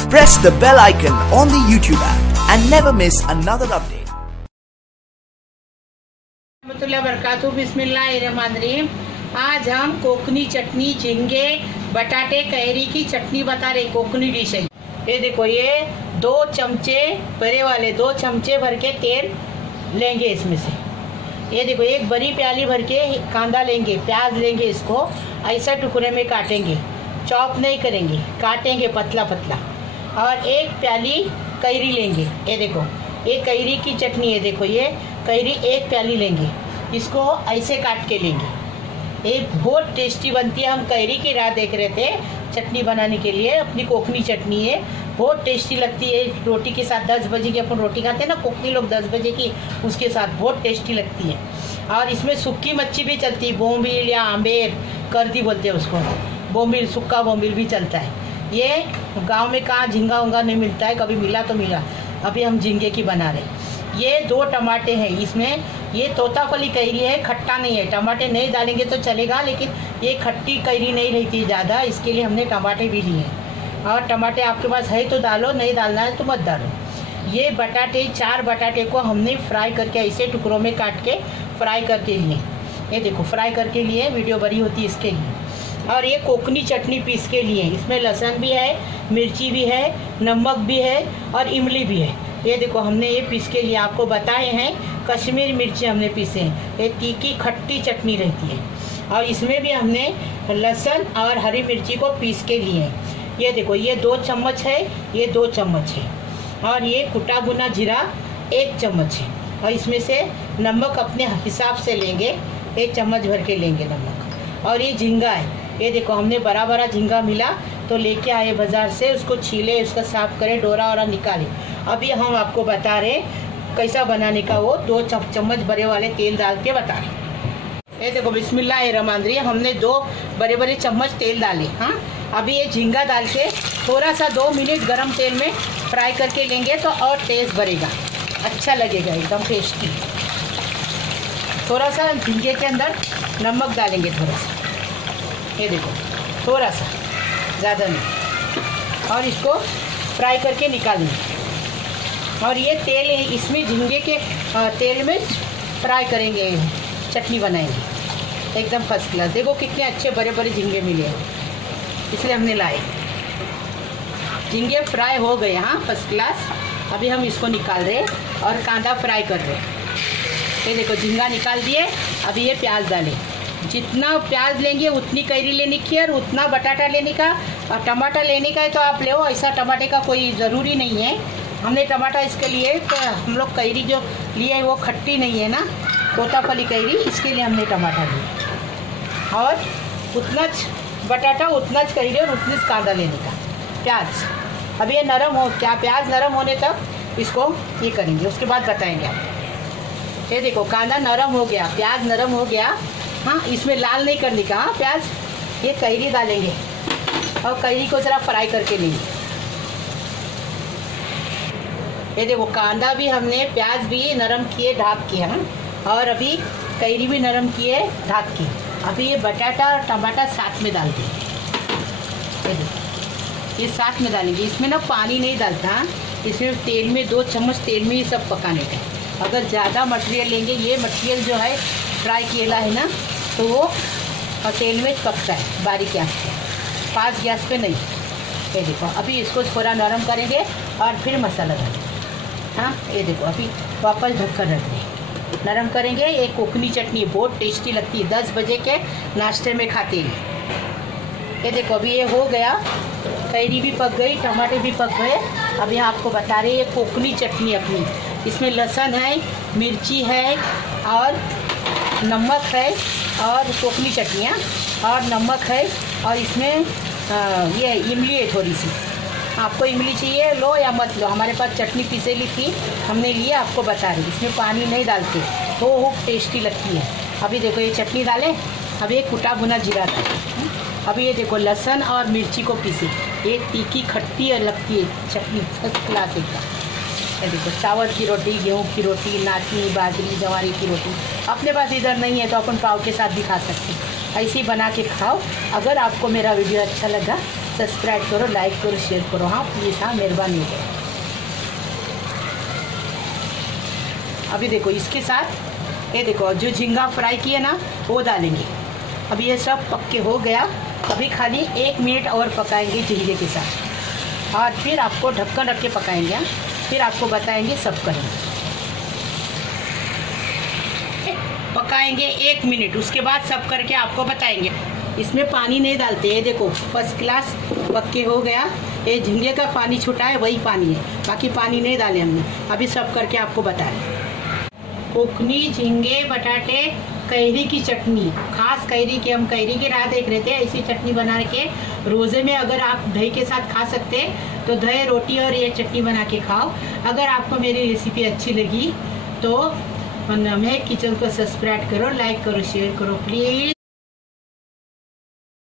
Press the bell icon on the YouTube app and never miss another update. बिस्मिल्लाहिर्रहमानिर्रहीम। आज हम कोकनी चटनी, झींगे, बटाटे, कैरी की चटनी बता रहे। कोकनी डिश है ये। देखो, ये 2 चमचे बड़े वाले 2 चमचे भर के तेल लेंगे इसमें से। ये देखो, एक बड़ी प्याली भर के कांदा लेंगे, प्याज लेंगे, इसको ऐसा टुकड़े में काटेंगे, चॉप नहीं करेंगे, काटेंगे पतला पतला। और एक प्याली कैरी लेंगे। ये देखो, ये कैरी की चटनी है। देखो, ये कैरी एक प्याली लेंगे, इसको ऐसे काट के लेंगे। ये बहुत टेस्टी बनती है। हम कैरी की राह देख रहे थे चटनी बनाने के लिए। अपनी कोकनी चटनी है, बहुत टेस्टी लगती है। रोटी के साथ 10 बजे की अपन रोटी खाते हैं ना, कोकनी लोग 10 बजे की, उसके साथ बहुत टेस्टी लगती है। और इसमें सूखी मच्छी भी चलती है, बोम्बिल या आम्बेर कर्दी बोलते हैं उसको। बोम्बिल, सूखा बोम्बिल भी चलता है। ये गांव में कहाँ झींगा उंगा नहीं मिलता है, कभी मिला तो मिला। अभी हम झींगे की बना रहे। ये 2 टमाटे हैं इसमें। ये तोताफली कैरी है, खट्टा नहीं है। टमाटे नहीं डालेंगे तो चलेगा, लेकिन ये खट्टी कैरी नहीं रहती ज़्यादा, इसके लिए हमने टमाटे भी लिए हैं। और टमाटे आपके पास है तो डालो, नहीं डालना है तो मत डालो। ये बटाटे, 4 बटाटे को हमने फ्राई करके ऐसे टुकड़ों में काट के फ्राई करके लिए। ये देखो, फ्राई करके लिए, वीडियो बड़ी होती है इसके लिए। और ये कोकनी चटनी पीस के लिए, इसमें लहसुन भी है, मिर्ची भी है, नमक भी है और इमली भी है। ये देखो, हमने ये पीस के लिए आपको बताए हैं। कश्मीरी मिर्ची हमने पीसे हैं। ये तीखी खट्टी चटनी रहती है। और इसमें भी हमने लहसुन और हरी मिर्ची को पीस के लिए हैं। ये देखो, ये 2 चम्मच है, ये 2 चम्मच है। और ये कुटा भुना जीरा 1 चम्मच है। और इसमें से नमक अपने हिसाब से लेंगे, 1 चम्मच भर के लेंगे नमक। और ये झींगा है। ये देखो, हमने बड़ा बड़ा झींगा मिला तो लेके आए बाज़ार से, उसको छीले, उसका साफ करें, डोरा वोरा निकाले। अभी हम आपको बता रहे कैसा बनाने का। वो 2 चम्मच बड़े वाले तेल डाल के बता रहे। ये देखो, बिस्मिल्लाहिर्रहमानिर्रहीम, हमने 2 बड़े बड़े चम्मच तेल डाले। हाँ, अभी ये झींगा डाल के थोड़ा सा 2 मिनट गरम तेल में फ्राई करके लेंगे तो और टेस्ट बढ़ेगा, अच्छा लगेगा, एकदम टेस्टी। थोड़ा सा झींगे के अंदर नमक डालेंगे, थोड़ा सा। ये देखो, थोड़ा सा, ज़्यादा नहीं। और इसको फ्राई करके निकालेंगे। और ये तेल है, इसमें झींगे के तेल में फ्राई करेंगे, चटनी बनाएंगे, एकदम फर्स्ट क्लास। देखो कितने अच्छे बड़े बड़े झींगे मिले हैं, इसलिए हमने लाए। झींगे फ्राई हो गए, हाँ, फर्स्ट क्लास। अभी हम इसको निकाल रहे और कांदा फ्राई कर रहे। ये देखो, झींगा निकाल दिए। अभी ये प्याज डालें। जितना प्याज लेंगे उतनी कैरी लेने की है और उतना बटाटा लेने का। और टमाटर लेने का है तो आप ले, ऐसा टमाटे का कोई ज़रूरी नहीं है। हमने टमाटर इसके लिए तो हम लोग कैरी जो लिए वो खट्टी नहीं है ना, तोताफली कैरी, इसके लिए हमने टमाटर लिया। और उतना बटाटा, उतना कैरी और उतनी कांदा लेने का। प्याज अब ये नरम हो, क्या प्याज नरम होने तक इसको ये करेंगे, उसके बाद बताएंगे आप। ये देखो, कांदा नरम हो गया, प्याज नरम हो गया। हाँ, इसमें लाल नहीं करने का। हाँ, प्याज, ये कैरी डालेंगे और कैरी को ज़रा फ्राई करके लेंगे। ये देखो, कांदा भी हमने, प्याज भी नरम किए, ढाक के। हाँ, और अभी कैरी भी नरम किए, ढाक के। अभी ये बटाटा और टमाटर साथ में डाल देंगे। ये देखो, ये साथ में डालेंगे। इसमें ना पानी नहीं डालता, इसमें तेल में 2 चम्मच तेल में ये सब पकाने का। अगर ज़्यादा मटेरियल लेंगे, ये मटेरियल जो है फ्राई किया है ना, तो वो तेल में पकता है बारीक गैस पे, फास्ट गैस पे नहीं। ये देखो, अभी इसको थोड़ा नरम करेंगे और फिर मसाला डालेंगे। हाँ, ये देखो, अभी वापस ढककर रख दें, नरम करेंगे। ये कोकनी चटनी बहुत टेस्टी लगती है, 10 बजे के नाश्ते में खाते हैं। ये देखो, अभी ये हो गया, कैरी भी पक गई, टमाटर भी पक गए। अभी आपको बता रहे हैं ये कोकनी चटनी अपनी। इसमें लहसुन है, मिर्ची है और नमक है, और कोकनी चटनियाँ और नमक है। और इसमें ये इमली है थोड़ी सी। आपको इमली चाहिए लो या मत लो, हमारे पास चटनी पीसेली थी, हमने लिए, आपको बता रही। इसमें पानी नहीं डालते, तो टेस्टी लगती है। अभी देखो, ये चटनी डालें। अभी ये कुटा भुना जीरा था। अभी ये देखो, लहसुन और मिर्ची को पीसे, एक तीखी खट्टी लगती है चटनी, फर्स्ट क्लास एकदम। ये देखो, चावल की रोटी, गेहूं की रोटी, नाचनी, बाजरी, जवारी की रोटी। अपने पास इधर नहीं है तो अपन पाव के साथ भी खा सकते हैं। ऐसे ही बना के खाओ। अगर आपको मेरा वीडियो अच्छा लगा सब्सक्राइब करो, लाइक करो, शेयर करो। हाँ प्लीज़, हाँ मेहरबानी है। अभी देखो इसके साथ ये देखो जो झींगा फ्राई किया ना वो डालेंगे। अब ये सब पक के हो गया। अभी खाली 1 मिनट और पकाएंगे झींगे के साथ और फिर आपको ढक्कन रख के पकाएंगे। फिर आपको बताएंगे सब करेंगे। पकाएंगे 1 मिनट, उसके बाद सब करके आपको बताएंगे। इसमें पानी नहीं डालते। ये देखो फर्स्ट क्लास पक के हो गया। ये झींगे का पानी छूटा है वही पानी है, बाकी पानी नहीं डाले हमने। अभी सब करके आपको बताएं। कोकनी झींगे बटाटे कैरी की चटनी, खास कैरी की, हम कैरी की राह देख रहे थे। ऐसी चटनी बना के रोज़े में अगर आप दही के साथ खा सकते तो दही रोटी और ये चटनी बना के खाओ। अगर आपको मेरी रेसिपी अच्छी लगी तो महक किचन को सब्सक्राइब करो, लाइक करो, शेयर करो प्लीज़।